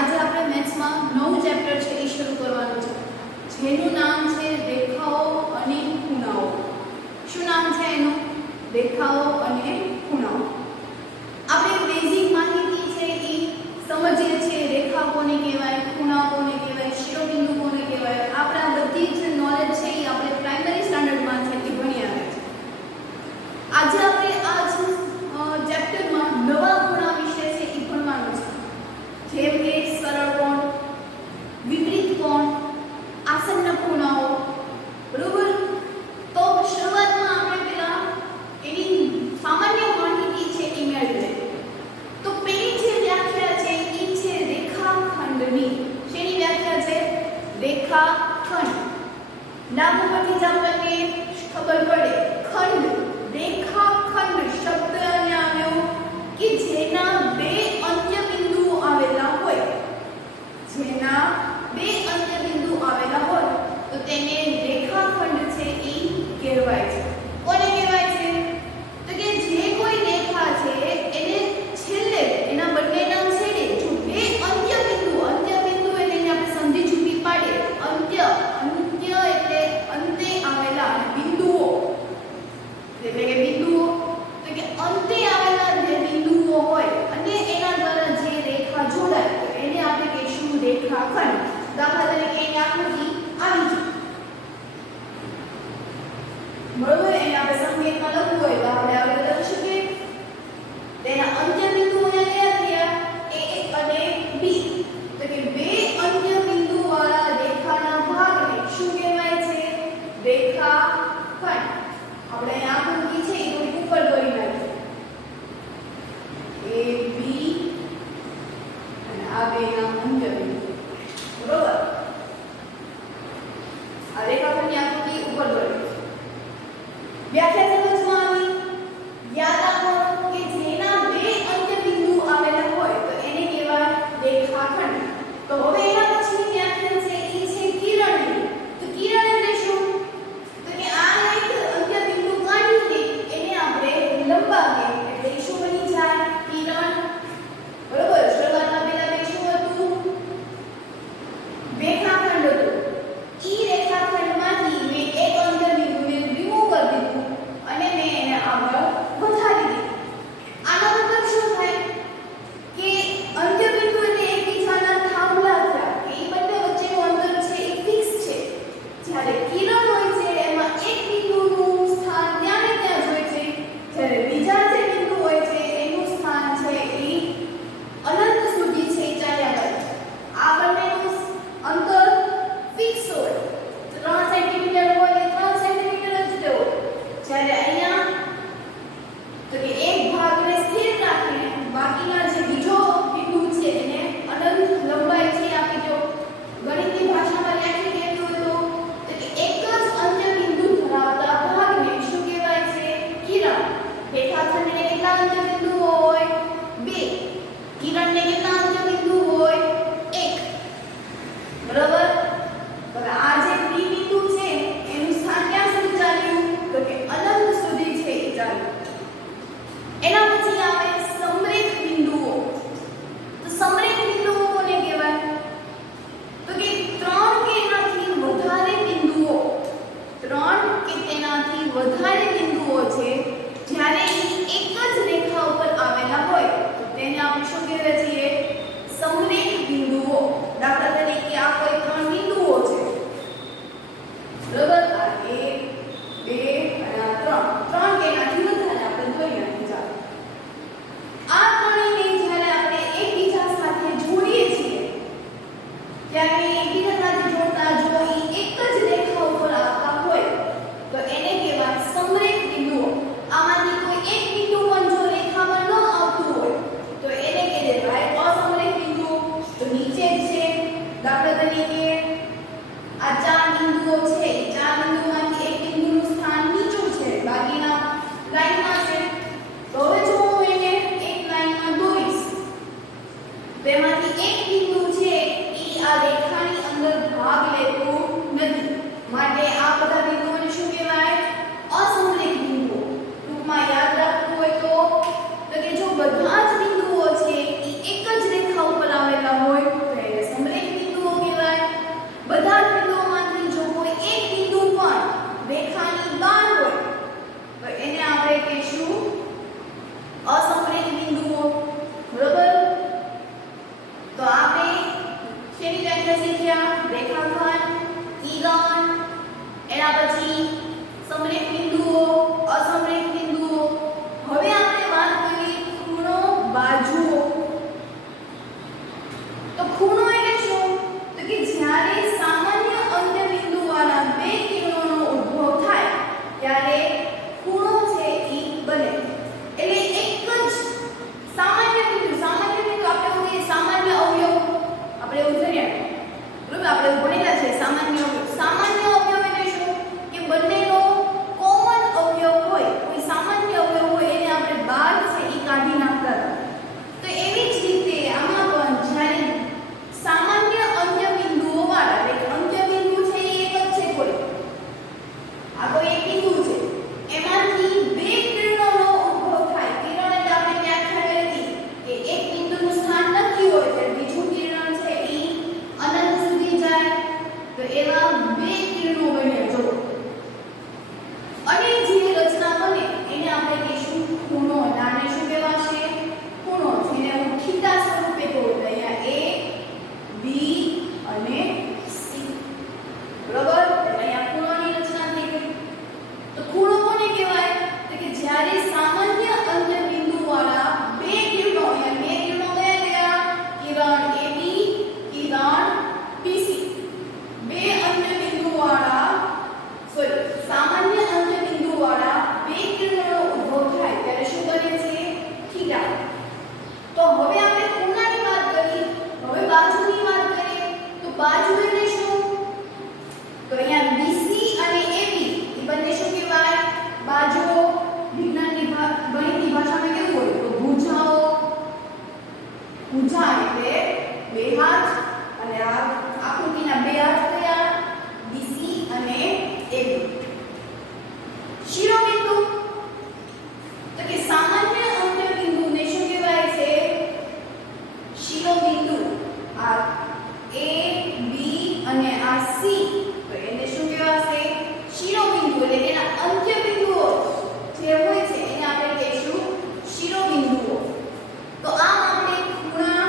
આજે આપણે મેથ્સમાં નવું ચેપ્ટર છે એ શરૂ કરવાનું છે જેનું નામ છે રેખાઓ અને ખૂણાઓ. શું નામ છે એનું? રેખાઓ અને ખૂણાઓ. આપણે બેઝિક માહિતી છે એ સમજીએ છીએ. રેખા કોને કહેવાય, ખૂણા કોને કહેવાય, શિરોબિંદુ કોને કહેવાય. આપણે આ બધી જ નોલેજ છે એ આપણે પ્રાઇમરી સ્ટાન્ડર્ડમાં છે એ ભણી આવ્યા છે. આજે આપણે આ ચેપ્ટરમાં નવા ખૂણા વિશે છે એ ભણવાનું છે, જેમ કે સરળ કોણ, વિપરીત કોણ, આસન્ન ખૂણાઓ. બરોબર? તો શરૂઆતમાં આપણે પહેલા એની સામાન્ય માહિતી છે એ મેળવી લઈએ. તો પહેલી જે વ્યાખ્યા છે એ છે રેખાખંડની. શેની વ્યાખ્યા છે? રેખાખંડ. નામ ઉપરથી જ આપણને ખબર પડે, ખંડ, રેખાખંડ શબ્દ અહીંયા આવ્યો કે જેના બે અંત્ય બિંદુઓ આવેલા હોય. જેના બે અંત્ય બિંદુ આવેલા હોય તો તેને રેખાખંડ છે એ કહેવાય છે. કોને કહેવાય છે? તો કે જે કોઈ રેખા છે એને છેલ્લે એના બંનેના છેડે જો બે અંત્ય બિંદુ એટલે આપણે સંધિ છૂટી પાડીએ. અંત્ય એટલે અંતે આવેલા બિંદુઓ, એટલે કે બિંદુઓ, તો કે અંતે આવેલા જે બિંદુઓ હોય અને એના દ્વારા જે રેખા જોડાય તો એને આપણે કહીશું રેખાખંડ. દાખલા તરીકે એની આકૃતિ આવી છે. બરોબર? એને આપણે સંકેતમાં લખવું હોય તો આપણે આવી રીતે લખી શકીએ. તેના અંત્ય બિંદુઓ કયા થયા? A અને B. તો કે બે અંત્ય બિંદુ વાળા રેખાના ભાગને શું કહેવાય છે? રેખાખંડ. આપણે આ આકૃતિ છે એ થોડી ઉપર દોરી નાખીએ. A B અને આ બેના અંત્ય બિંદુ. બરોબર? આ રેખાખંડની આકૃતિ ઉપર દોરી. વ્યાખ્યા સમજમાં આવી? યાદ રાખો કે જેના બે અંત્ય બિંદુ આવેલા હોય તો એને કહેવાય રેખાખંડ. તો હવે એના પછીની વ્યાખ્યા છે એ છે કિરણની. તો કિરણ એટલે શું? તો કે આ એક અંત્ય બિંદુ કાઢીને એને આપણે લંબાવીએ એટલે શું બની જાય? કિરણ. બરોબર? શરૂઆતમાં પહેલા બે શું હતું? રેખાખંડ હતું. ઈ રેખાખંડમાંથી મેં એક અંત્ય બિંદુને રિમૂવ કરી દીધું અને મેં એને આગળ વધારી દીધું. આનો મતલબ શું થાય કે અંત્ય બિંદુ એટલે એકબીજાના થાંભલા થયા કે એ બંને વચ્ચેનું અંતર છે એ ફિક્સ છે. જ્યારે કિરણ હોય છે એમાં એક બિંદુનું સ્થાન ત્યાં ને ત્યાં જ હોય છે, જ્યારે બીજા જે બિંદુ હોય છે એનું સ્થાન છે એ અનંત સુધી છે એ ચાલ્યા કરે છે. આ બંનેનું અંતર ફિક્સ હોય. 3 સેન્ટીમીટર હોય એ 3 સેન્ટીમીટર જ હોય. જ્યારે અહીંયા તો કે એક ભાગને સ્થિર રાખીને બાકીના જે બીજો બિંદુ છે એને અનંત લંબાઈ છે આપી દો. ગણિતની ભાષામાં વ્યાખ્યા કેવી હોય તો કે એક જ અંત્ય બિંદુ ધરાવતા ભાગને શું કહેવાય છે? કિરણ. રેખાખંડને કેટલા અંત્ય બિંદુ હોય? 2. કિરણને કેટલા અંત્ય બિંદુ હોય? 1. બરોબર? હવે આ જે બી બિંદુ છે એનું સ્થાન ક્યાં સુધી ચાલ્યું? તો કે અનંત સુધી છે એ ચાલ્યું. એના પછી આવે સમરેખ બિંદુઓ. તો સમરેખ બિંદુઓ કોને કહેવાય? તો કે 3 કે એનાથી વધારે બિંદુઓ, 3 કે તેનાથી વધારે બિંદુઓ છે જ્યારે એ એક જ રેખા ઉપર આવેલા હોય તો તેને આપણે શું કહેવાય છીએ? ભુજા એટલે બે હાથ અને આ આકૃતિના બે હાથ કયા BC અને AB. શિરોબિંદુ તો કે સામાન્ય અંત્યબિંદુને શું કહેવાય છે શિરોબિંદુ. આ A B અને આ C તો એને શું કહેવાશે શિરોબિંદુ એટલે કે એના અંત્યબિંદુઓ જે હોય છે એને આપણે કહીશું શિરોબિંદુઓ. તો આમ આપણે ખૂણા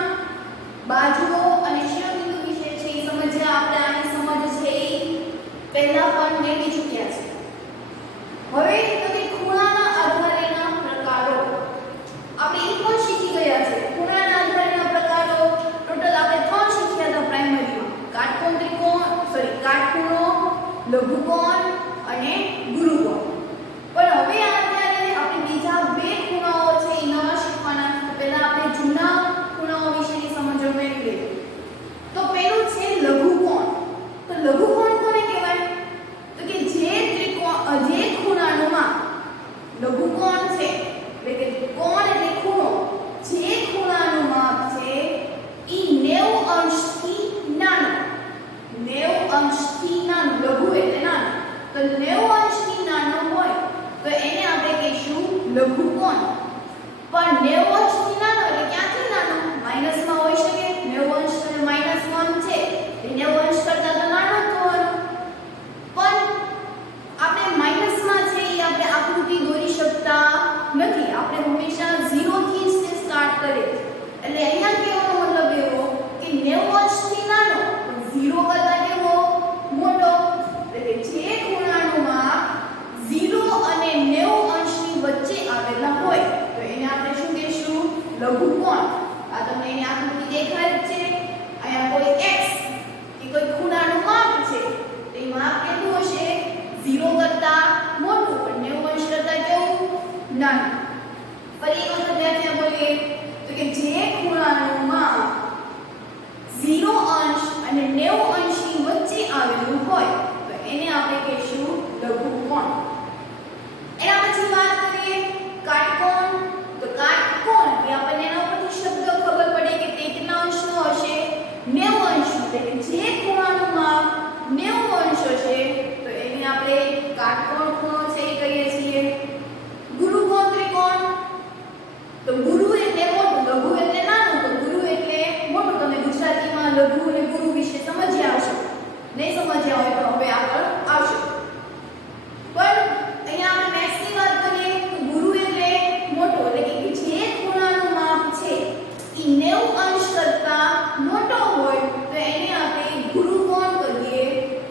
બાજુઓ અને શિરોબિંદુ વિશે છે એ સમજ્યા. આપણે આની સમજ છે એ પહેલા પણ મેળવી ચૂક્યા છે. હવે તો કે ખૂણાના આધારેના પ્રકારો આપણે એ પણ શીખી ગયા છે. ખૂણાના આધારેના પ્રકારો ટોટલ આપણે 3 શીખ્યા હતા પ્રાઇમરીમાં. કાટકોણ ત્રિકોણ કાટખૂણો, લઘુકોણ અને ગુરુકોણ. પણ હવે અત્યારે આપણે બીજા બે ખૂણાઓ છે એ નવા શીખવાના. તો પહેલા આપણે જૂના ખૂણાઓ વિશેની સમજ મેળવીએ. તો પહેલું છે લઘુકોણ. તો લઘુકોણ કોને કહેવાય તો કે જે ખૂણાનું માપ લઘુકોણ છે એટલે કે કોણ એટલે ખૂણો જે ખૂણાનું માપ છે ઈ 90 અંશથી નાનું. 90 અંશથી નાનું. લઘુ એટલે નાનું. તો 90 અંશથી નાનું હોય તો એને આપણે કહીશું લઘુકોણ. પણ 90 અંશથી નાનો એટલે ક્યાંથી નાનો માઈનસમાં હોઈ શકે. 90 અંશ અને -1 છે એ 90 અંશ કરતા તો નાનો જ થવાનો. પણ આપણે માઈનસમાં છે એ આપણે આકૃતિ દોરી શકતા નથી. આપણે હંમેશા 0 થી જ તે સ્ટાર્ટ કરીએ. એટલે અહીંયા કહેવાનો મતલબ એવો કે 90 અંશથી નાનો પણ 0 કરતા કેવો મોટો. એટલે કે જે ખૂણાનું માપ 0 અને 90 અંશની વચ્ચે આવેલા હોય તો એને આપણે શું કહીશું લઘુકોણ. આ તમને એની આકૃતિ દેખાય જ છે. અહીંયા કોઈ x કે કોઈ ખૂણાનું માપ છે તો એ માપ કેટલું હશે 0 કરતા મોટું પણ 90 અંશ કરતા કેવું નાનું. ફરી એક વખત ધ્યાનથી બોલીએ તો કે જે ખૂણાનું માપ 0 અંશ અને 90 અંશની વચ્ચે આવેલું હોય તો એને આપણે કહીશું લઘુકોણ. એના પછી વાત કરીએ કાટકોણ. તો કાટકોણ કે આપણને એના પરથી શબ્દ ખબર પડે કે તે કેટલા અંશનો હશે 90 અંશનો. એટલે કે જે ખૂણાનું માપ 90 અંશ હશે તો એને આપણે કાટકોણ ખૂણો છે એ કહીએ છીએ. ગુરુકોણ ત્રિકોણ. તો ગુરુ એટલે મોટું, લઘુ એટલે નાનું. તો ગુરુ એટલે મોટું. તમે ગુજરાતીમાં લઘુ અને ગુરુ વિશે સમજ્યા હશો. નહીં સમજ્યા હોય તો હવે આગળ આવશે. પણ અહીંયા આપણે મેથ્સની વાત કરીએ તો ગુરુ એટલે મોટો એટલે કે જે ખૂણાનું માપ છે એ 90 અંશ કરતા મોટો હોય તો એને આપણે ગુરુકોણ કહીએ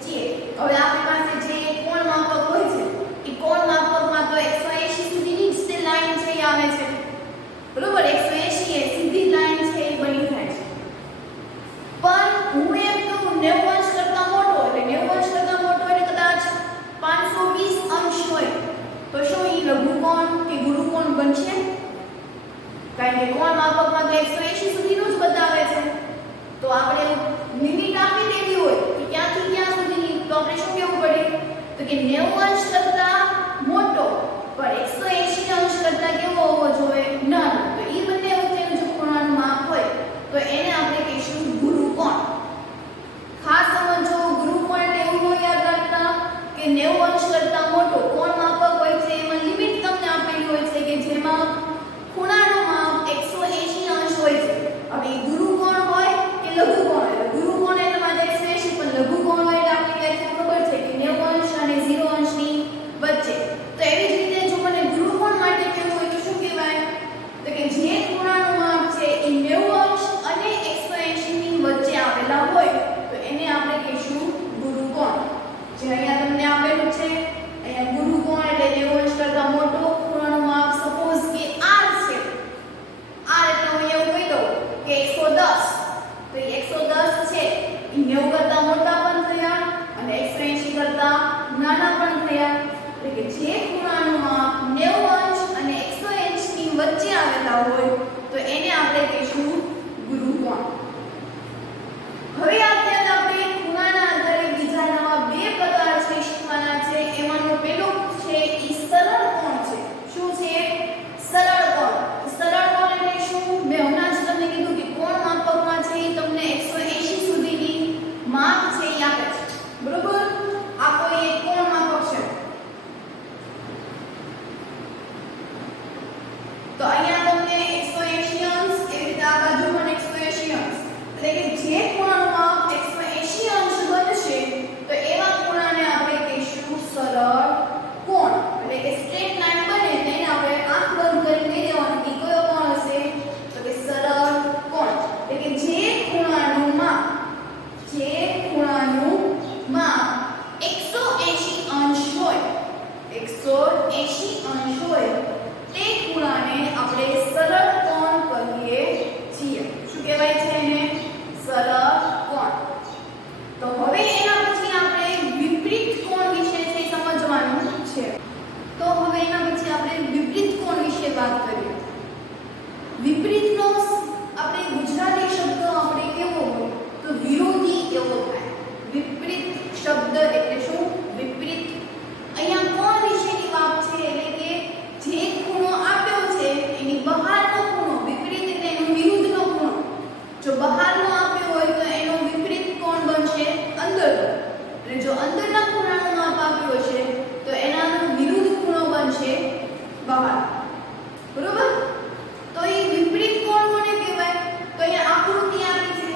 છીએ. હવે આપણી પાસે જે કોણ માપક હોય છે એ કોણ માપકમાં તો 180 સુધીની જ તે લાઈન છે એ આવે છે. બરોબર 180 એ સીધી લાઈન છે એ બની થાય છે. પણ હું એમ તો 90 અંશ કરતા મોટો એટલે 90 અંશ કરતા મોટો એટલે કદાચ 520 અંશ હોય તો શું એ લઘુકોણ કે ગુરુકોણ બનશે? કારણ કે કોણ માપકમાં તો 180 સુધીનું જ બતાવે છે. તો આપણે લિમિટ આપી દેવી હોય કે ક્યાંથી ક્યાં સુધીની તો આપણે શું કહેવું પડે તો કે 90 અંશ કરતા મોટો પણ 180 અંશ કરતા કેવો હોવો જોઈએ નાનો. તો એ બંને વચ્ચેનું જો ખૂણાનું માપ હોય તો એને આપણે કહીશું ગુરુકોણ. ખાસ સમજો ગુરુકોણ એટલે એવું ન યાદ રાખતા કે 90 અંશ કરતા મોટો. કોણ માપક હોય છે એમાં લિમિટ તમને આપેલી હોય છે કે જેમાં ખૂણાનું માપ 180 અંશ હોય છે. હવે ગુરુકોણ હોય કે લઘુકોણ હોય. ગુરુકોણ એટલે માત્ર 180 પણ લઘુકોણ હોય એટલે આપણે વ્યાખ્યા ખબર છે કે 90 અંશ અને 0 અંશની વચ્ચે. તો એવી જ રીતે જો મને ગુરુકોણ માટે કહેવું હોય તો શું કહેવાય તો કે જે ખૂણાનું માપ છે એ 90 અંશ અને 180 ની વચ્ચે આવેલા હોય તો એને આપણે કહીશું ગુરુકોણ. જે અહીંયા તમને આપેલું છે અહીંયા ગુરુકોણ એટલે 90 અંશ કરતા મોટો ખૂણાનું માપ સપોઝ કે r છે. r એટલે હું એવું કહી દઉં કે 110. તો એ 110 છે એ 90 કરતા મોટા પણ થયા અને 180 કરતા નાના પણ થયા. એટલે કે જે ખૂણાનું માપ 90 અંશ અને 180 ની વચ્ચે આવેલા હોય તો એને આપણે કહીશું ગુરુકોણ. હવે અત્યારે આપણે ખૂણાના આધારે બીજા નવા બે પ્રકાર છે શીખવાના છે. એમાંનો પહેલો છે ઈ સરળ કોણ છે. શું છે? સરળ કોણ. સરળ કોણ એટલે શું? મેં હમણાં જ તમને કીધું કે કોણ કહેવાય છે એને સરળ કોણ. તો હવે એના પછી આપણે વિપરીત કોણ વિશે છે સમજવાનું છે. તો હવે એના પછી આપણે વિપરીત કોણ વિશે વાત કરીએ. વિપરીતનો આપણે ગુજરાતી શબ્દ આપણે કેવો હોય તો વિરોધી એવો થાય. વિપરીત શબ્દ એટલે શું? વિપરીત. અહીંયા કોણ વિશેની વાત છે એટલે કે જે ખૂણો આપ્યો છે એની બહારનો ખૂણો, વિપરીત એટલે એનો વિરુદ્ધનો ખૂણો. જો બહારનો આપ્યો હોય તો એનો વિપરીત કોણ બનશે અંદરનો, અને જો અંદરના ખૂણાનું માપ આપ્યું હશે તો એનાનો વિરુદ્ધ ખૂણો બનશે બહાર. બરોબર? તો એ વિપરીત કોણ કોને કહેવાય? તો અહીંયા આકૃતિ આપી છે.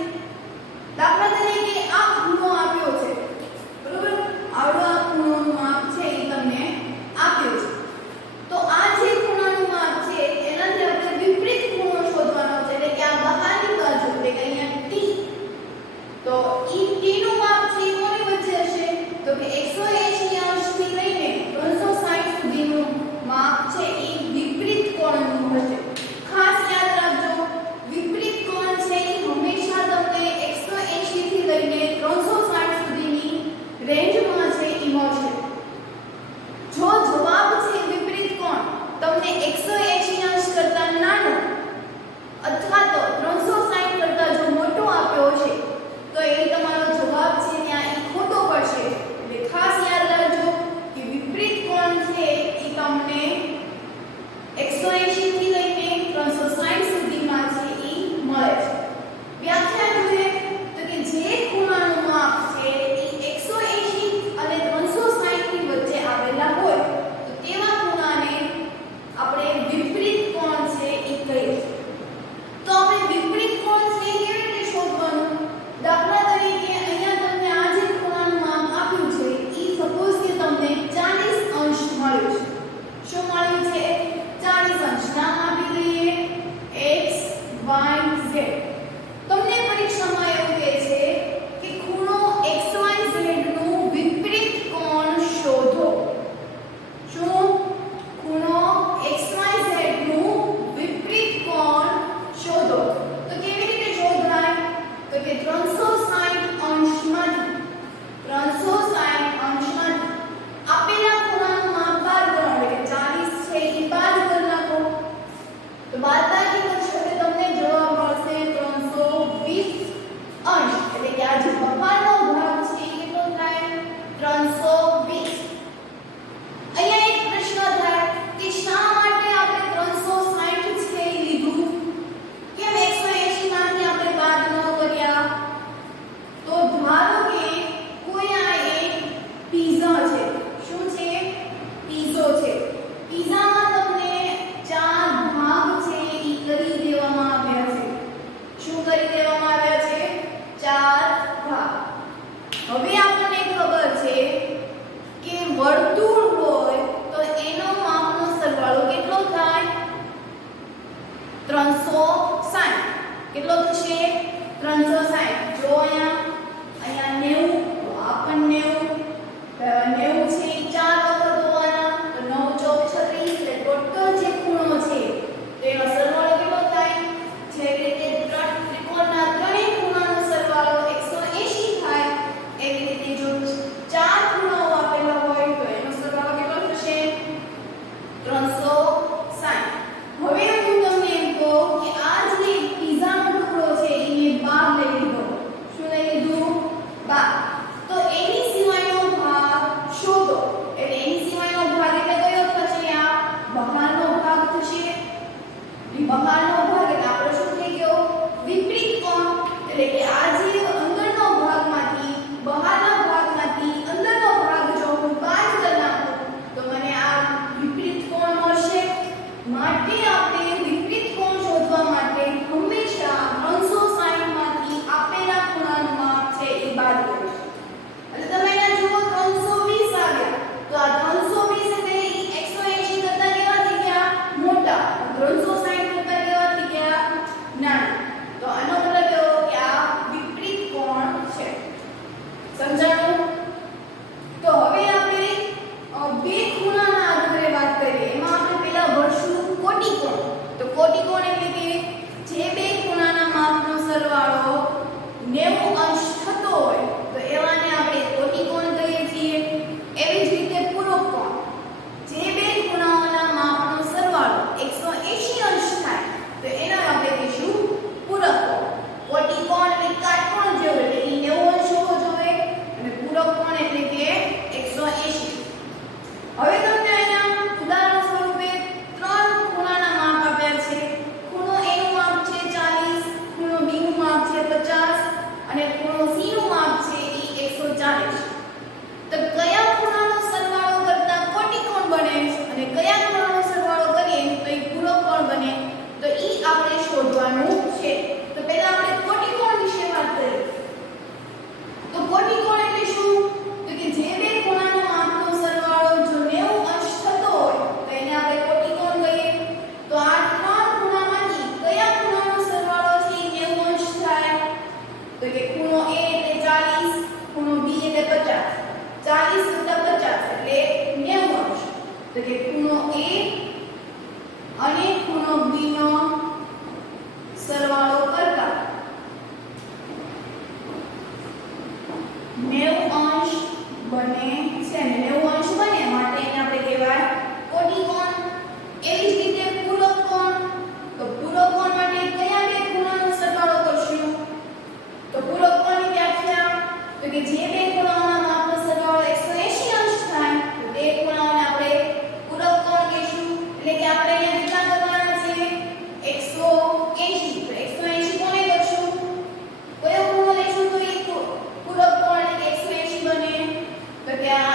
દાખલા તરીકે આ ખૂણો આપ્યો છે. બરોબર? આવડો આ ખૂણોનું માપ છે એ તમને આપ્યો છે. તો આ જે ખૂણાનું માપ છે એનાથી આપણે વિપરીત ખૂણો શોધવાનો છે, એટલે કે આ બહારની બાજુ, એટલે કે અહીંયા T. તો ઈ T નું માપ છે એ કોની વચ્ચે હશે? તો કે 180 અંશથી લઈને 360 સુધીનું માપ છે એ વિપરીત કોણનું હશે. ખાસ યાદ રાખજો, વિપરીત કોણ છે એ હંમેશા તમને 180 થી લઈને 360 સુધીની રેન્જમાં છે એ મળશે. જો જવાબ છે વિપરીત કોણ તમને 180 અંશ કરતા નાનો અથવા તો 360 કરતા જો મોટો આપ્યો છે તો એ તમારો જવાબ છે ત્યાં એ ખોટો પડશે. એટલે ખાસ યાદ રાખજો કે વિપરીત કોણ છે એ તમને 180 થી લઈને 360 સુધીમાં છે એ મળે છે. વ્યાખ્યા જોઈએ તો કે જે ખૂણાનું માપ છે એ 180 અને 360 ની વચ્ચે આવેલા હોય તો તેવા ખૂણાને આપણે વિપરીત કોણ છે એ કહીએ. તો આપણે વિપરીત કોણ છે એ કેવી રીતે શોધવાનું? દાખલા તરીકે અહીંયા તમને આ જે ખૂણાનું માપ આપ્યું છે એ સપોઝ કે તમને 40 અંશ મળ્યું છે. શું મળ્યું છે? 40 અંશ. નામ આપી દઈએ x y z. તમને પરીક્ષામાં એવું કહે છે કે ખૂણો xyz નું વિપરીત કોણ શોધો. શું? ખૂણો xyz નું વિપરીત કોણ શોધો. તો કેવી રીતે શોધાય? તો કે 360 અંશમાંથી આપેલા ખૂણાનું માપ બાદ કરવાનું, એટલે 40 છે એ બાદ કરી નાખો. તો બાદબાકી કરશો એટલે તમને જવાબ મળશે 320 અંશ. એટલે કે આ જે બહારનો ભાગ છે એ કેટલો થાય? 320. અહીંયા એક પ્રશ્ન થાય કે શા માટે આપણે 360 છે એ લીધું? કેમ 180 માંથી આપણે બાદ ન કર્યા? તો ધારો કે કોઈ આ એક પિઝા છે. શું છે? પિઝો છે. પિઝામાં તમને 4 ભાગ છે એ કરી દેવામાં આવ્યા છે. શું કરી દેવામાં આવ્યા છે? 4 ભાગ. હવે આપણને ખબર છે કે વર્તુળ હોય તો એનો માપનો સરવાળો કેટલો થાય? 360. કેટલો થશે? 360. જો અહીંયા 90, તો આ પણ 90 છે એ 4 વખત હોવાના, તો 9 ચોક 36. એટલે ટોટલ જે ખૂણો છે તેનો સરવાળો કેટલો થાય? જે રીતે ત્રિકોણના ત્રણેય ખૂણાનો સરવાળો 180 થાય એવી રીતે જો 4 ખૂણાઓ આપેલા હોય તો એનો સરવાળો કેટલો થશે? 360. હવે હું તમને એમ કહું કે આ જે પિઝાનો ટુકડો છે એને બહાર લઈ લીધો. શું લઈ લીધું? અને ખૂણો C નું માપ છે એ 140 છે. તો કયા ખૂણાનો સરવાળો કરતા કોટિકોણ બને અને કયા ખૂણાનો સરવાળો કરીએ તો એ પૂરકોણ બને, તો ઈ આપણે શોધવાનું છે. તો પહેલા આપણે કોટિકોણ વિશે વાત કરીએ. તો કોટિકોણ એટલે શું? તો કે જે બે ખૂણાનો માપનો સરવાળો જો 90 અંશ થતો હોય તો એને આપણે કોટિકોણ કહીએ. તો આ ત્રણ ખૂણામાંથી કયા ખૂણાનો સરવાળો છે એ 90 અંશ થાય? તો કે ખૂણો A એટલે 40, ખૂણો B એટલે 50. 40 + 50 એટલે 90 અંશ. તો કે ખૂણો A અને ખૂણો B નો સરવાળો કરતા 90 અંશ બને છે. અને 90 અંશ બને માટે એને આપણે કહેવાય કોટિકોણ. એવી જ રીતે પૂરકોણ. તો પૂરકોણ માટે કયા બે ખૂણાનો સરવાળો કરશું? તો પૂરકોણની વ્યાખ્યા તો કે જે બે ખૂણાઓના માપનો સરવાળો 180 અંશ થાય તો તે ખૂણાઓને આપણે પૂરકોણ કહીશું. એટલે કે આપણે અહીંયા કેટલા કરવાના છે? 180. તો 180 કોને કરશું? કયો ખૂણો લેશું તો એ પૂરકોણ એટલે 180 બને? તો કે આ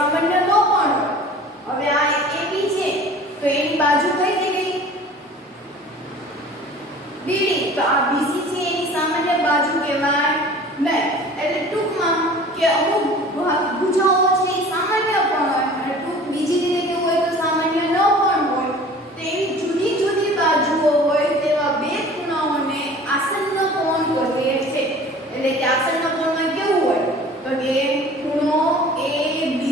સામાન્ય નો કોણ હોય. હવે આ AB છે તો એની બાજુ કઈ થઈ ગઈ BD, તો આ BC છે એની સામાન્ય બાજુ કહેવાય નહીં. એટલે ટૂંકમાં કે અમુક ભુજાઓ છે એ સામાન્ય કોણ હોય અને ટૂંક બીજી રીતે કેવું હોય તો સામાન્ય ન કોણ હોય. તેવી જુદી જુદી બાજુઓ હોય તેવા બે ખૂણાઓને આસન્ન કોણ કહે છે. એટલે કે આસન્ન કોણમાં કેવું હોય તો કે ખૂણો ABD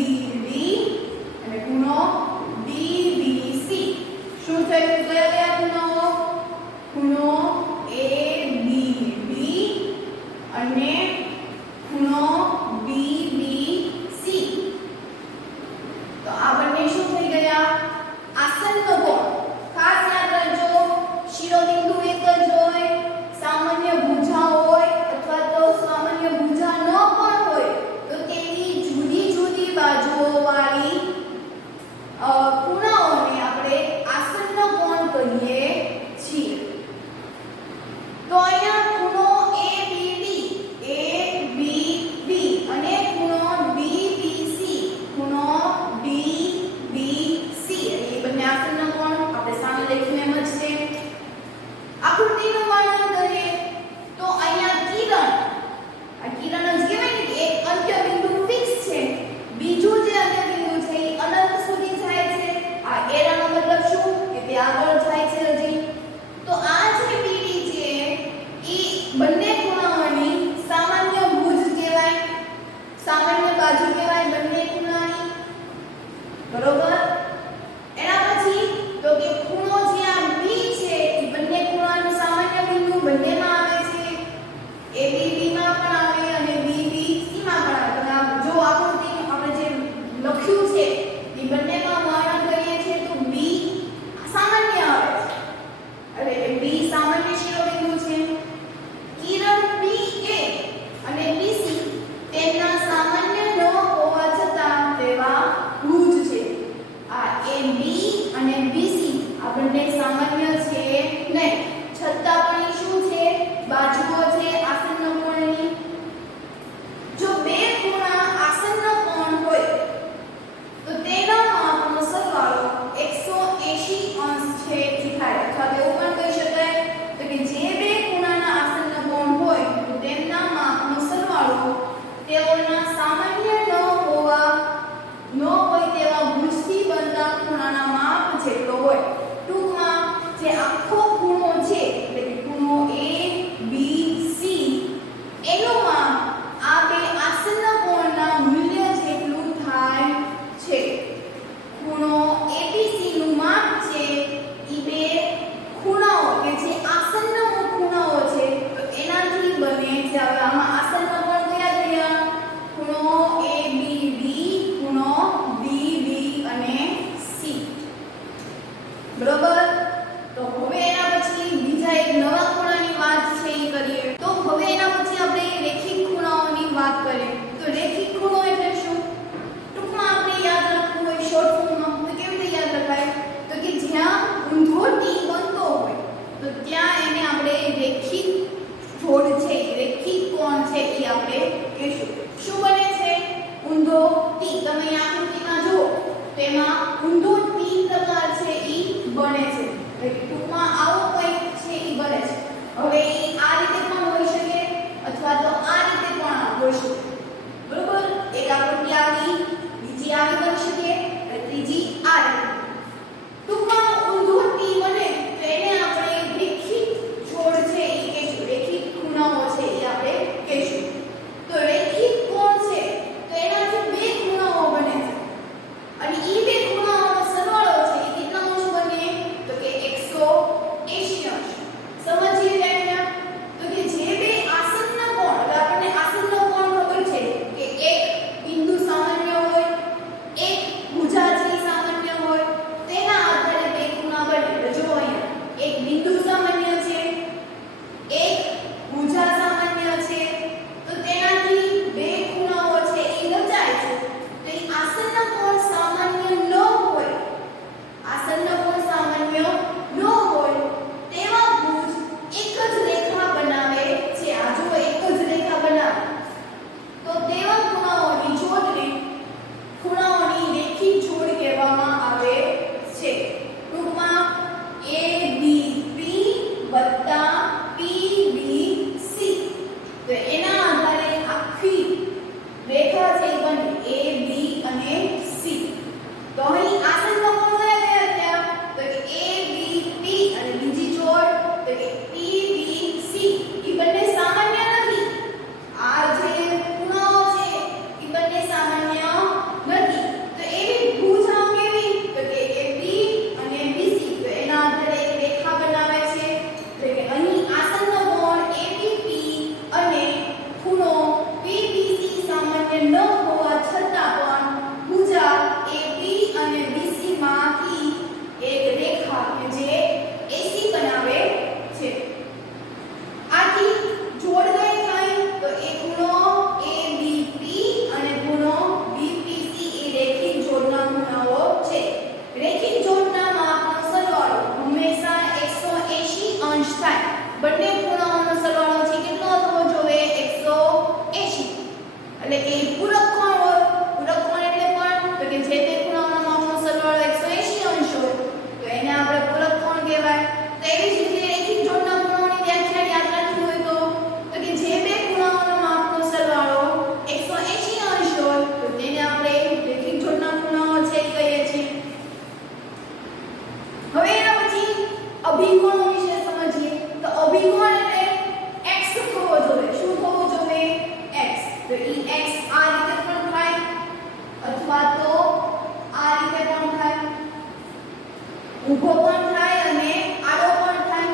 ઊભો પણ થાય અને આડો પણ થાય.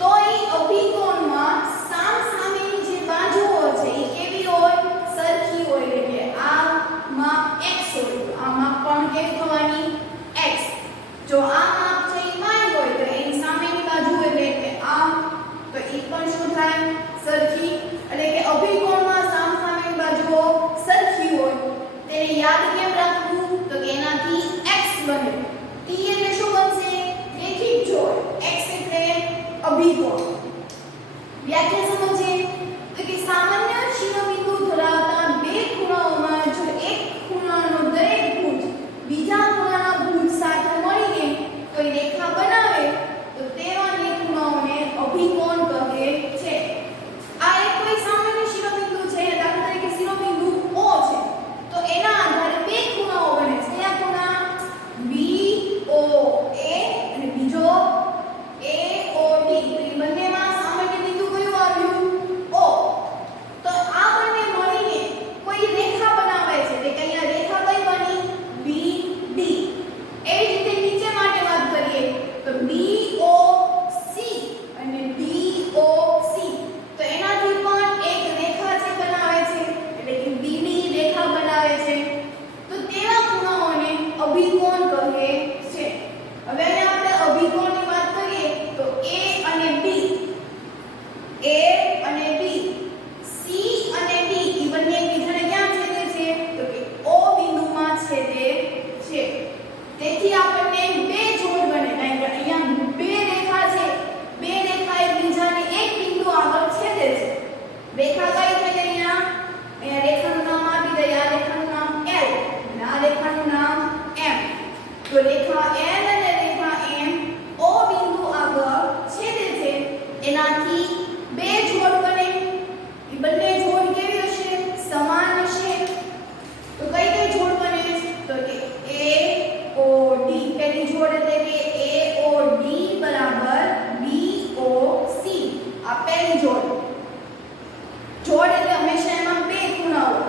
તો એ અભિકોણમાં સામસામેની જે બાજુઓ છે એ કેવી હોય? સરખી હોય. એટલે કે આમાં x હોય, આમાં પણ કેવી થવાની? x. જો આ માપ છે એ y હોય તો એની સામેની બાજુ એટલે કે આ, તો એ પણ શું થાય? સરખી. એટલે કે અભિકોણમાં સામસામેની બાજુઓ સરખી હોય. તેને યાદ કેમ રાખવું? તો કે એનાથી x બને. t એટલે શું બનશે? રેખિક જોડ. x એટલે અભિકોણ. વ્યાખ્યા સમજીએ તો કે સામાન્ય શિરોબિંદુ ધરાવતા બે ખૂણાઓમાં જો એક ખૂણાનો દરેક ભુજ બીજા ખૂણાના ભુજ સાથે મળીને કોઈ રેખા બનાવે તો તેવા બે ખૂણાઓને અભિકોણ કહે છે. આ એક કોઈ સામાન્ય શિરોબિંદુ છે. દાખલા તરીકે શિરોબિંદુ O છે તો એના આધારે બે ખૂણાઓ બને છે. કયા ખૂણા? BOA અને બીજો AOD. તો એ બંનેમાં સામાન્ય બિંદુ કયું આવ્યું? O. તો આ બંને મળીને કોઈ રેખા બનાવે છે. એટલે કે અહીંયા રેખા કઈ બની? BD. એ જ રીતે નીચે માટે વાત કરીએ તો BOC અને DOC. તો એનાથી પણ એક રેખા છે બનાવે છે. એટલે કે BD રેખા બનાવે છે. તો તેવા ખૂણાઓને અભિકોણ કહે છે. હવે અહીંયા આપણે અભિકોણની વાત કરીએ તો A અને B, A અને B, C અને D એ બંને એકબીજાને ક્યાં છેદે છે? તો કે O બિંદુમાં છેદે છે. તેથી આપણને બે જોડ બને. કારણ કે અહીંયા બે રેખા છે. બે રેખા એકબીજાને એક બિંદુ આગળ છેદે છે. રેખા કઈ થઈ? અહીંયા રેખાનું નામ આપી દઈએ. આ રેખાનું નામ L અને આ રેખાનું નામ M. તો રેખા L અને રેખા M O બિંદુ આગળ છેદે છે. એનાથી બે જોડ બને. એ બંને જોડ કેવી હશે? સમાન હશે. તો કઈ કઈ જોડ બને? તો કે AOD. પહેલી જોડ એટલે કે AOD બરાબર BOC. આ પહેલી જોડ. જોડ એટલે હંમેશા એમાં બે ખૂણા હોય.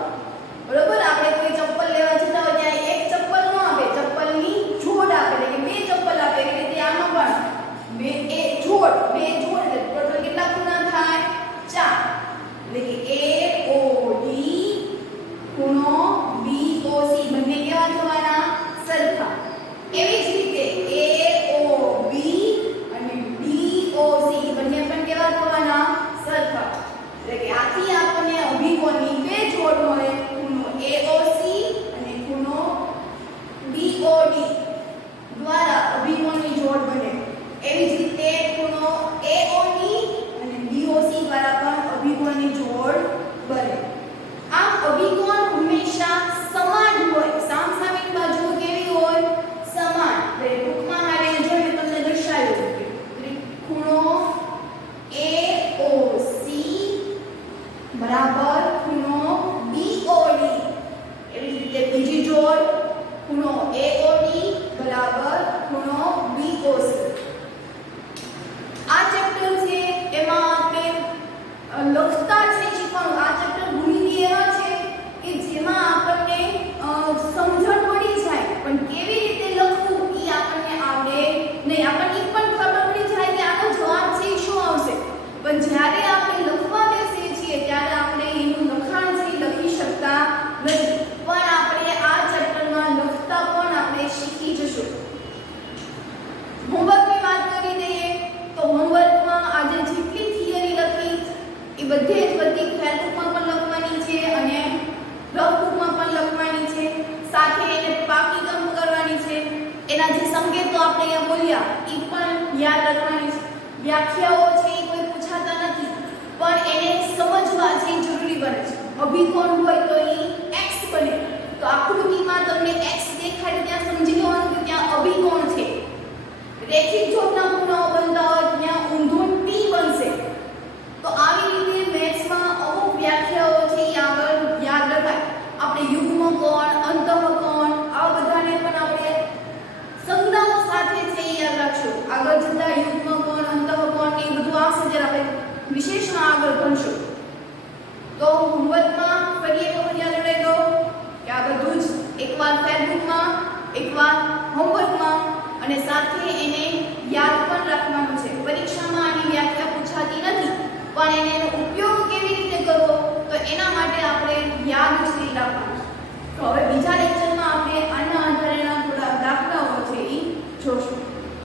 બરોબર? આપણે કોઈ ચપ્પલ લેવા જતા હોય ત્યાં એક ચપ્પલ ન આપે, ચપ્પલની જોડ આપે. એટલે કે બે ચપ્પલ આપે. એવી રીતે આમાં પણ બે જોડ એટલે ટોટલ કેટલા ખૂણા થાય? 4. એટલે કે AOD ખૂણો BOC બંને કેવા થવાના? સરખા. એવી જ રીતે AOB અને DOC બંને પણ કેવા થવાના? સરખા. એટલે કે આથી આપણને અભિકોણની બે જોડ મળે. ખૂણો AOC અને ખૂણો DOD દ્વારા અભિકોણની જોડ બને. એવી જ રીતે ખૂણો AOD અને DOC દ્વારા પણ અભિકોણની જોડ બને. આમ અભિકોણ હંમેશા સમાન હોય. સામસામેની બાજુઓ કેવી હોય? સમાન. એટલે ટૂંકમાં મારે જોઈને તમને દર્શાવ્યું કે ખૂણો AOC બરાબર ખૂણો DOD. એવી જ રીતે બીજી જોડ ખૂણો AOD બરાબર ખૂણો BOC. આ ચેપ્ટર છે એમાં આપણે લખતા છે શીખવાનું. આ ચેપ્ટર ભૂલી એવા છે કે જેમાં આપણને સમજણ પડી જાય પણ કેવી રીતે લખવું એ આપણને આવડે નહીં. આપણને પણ ખબર પડી જાય કે આનો જવાબ છે એ શું આવશે, પણ જ્યારે આપણે લખવા બેસીએ છીએ ત્યારે આપણે એનું લખાણ છે લખી શકતા નથી. પણ આપણે આ ચેપ્ટરમાં લખતા પણ આપણે શીખી જશું. હોમવર્કની વાત કરી દઈએ તો હોમવર્કમાં આજે જેટલી થિયરી લખી એ બધી ફેરબુકમાં પણ લખવાની છે અને રફ બુકમાં પણ લખવાની છે. સાથે એને પાકી કામ કરવાની છે. એના જે સંકેતો આપણે અહીંયા બોલ્યા એ પણ યાદ રાખવાની છે. વ્યાખ્યાઓ છે એ કોઈ પૂછાતા નથી પણ એને સમજવા જે જરૂરી બને છે. અભિકોણ હોય તો એ x બને. તો આકૃતિમાં તમને x દેખાય ત્યાં સમજી લેવાનું કે ત્યાં અભિકોણ છે. રેખિક જોડના ખૂણાઓ બનતા હોય ત્યાં ઊંધું t બનશે. તો આવી રીતે મેથ્સમાં અમુક વ્યાખ્યાઓ છે એ આગળ યાદ રખાય. આપણે યુગ્મ કોણ, અંતઃકોણ આ બધાને પણ આપણે સંજ્ઞાઓ સાથે છે એ યાદ રાખશું. આગળ જતા યુગ્મ કોણ, અંતઃકોણ ને બધું આવશે જ્યારે આપણે વિશેષમાં આગળ ભણશું. તો હોમવર્કમાં ફરી એક વખત યાદ રહી દો કે આ બધું જ એકવાર ફેરબુકમાં, એકવાર હોમવર્કમાં અને સાથે એને યાદ પણ રાખવાનું છે. પરીક્ષામાં